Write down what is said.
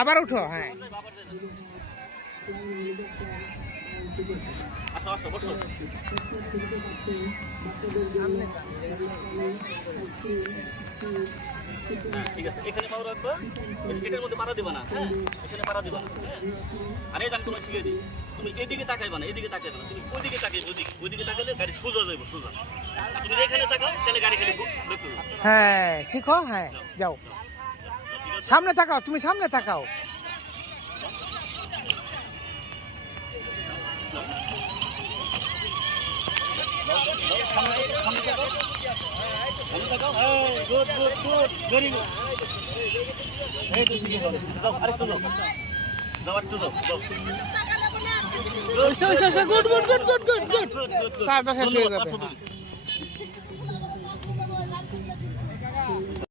আবার উঠো। হ্যাঁ ঠিক আছে, এখানে পাও রাখবা, এটার মধ্যে পাড়া দিবা না। হ্যাঁ, এখানে পাড়া দিবা না। হ্যাঁ, আর এই আমি তোমায় শিখিয়ে দিই, তুমি এদিকে তাকাইবা না, এদিকে তাকাইবা না, তুমি ওইদিকে তাকাইবে, ওইদিকে তাকালে গাড়ি সোজা যাইব, সোজা। তুমি এখানে তাকাও, তাহলে গাড়ি খালি দেখতে হবে। হ্যাঁ শিখো। হ্যাঁ যাও, সামনে তাকাও, তুমি সামনে তাকাও। Good good good, very good. এই তো শিখে গেল, যাও আরেকটু যাও, যাও একটু যাও, যাও। Good good good good good good. সারটা শেষ হয়ে যাবে।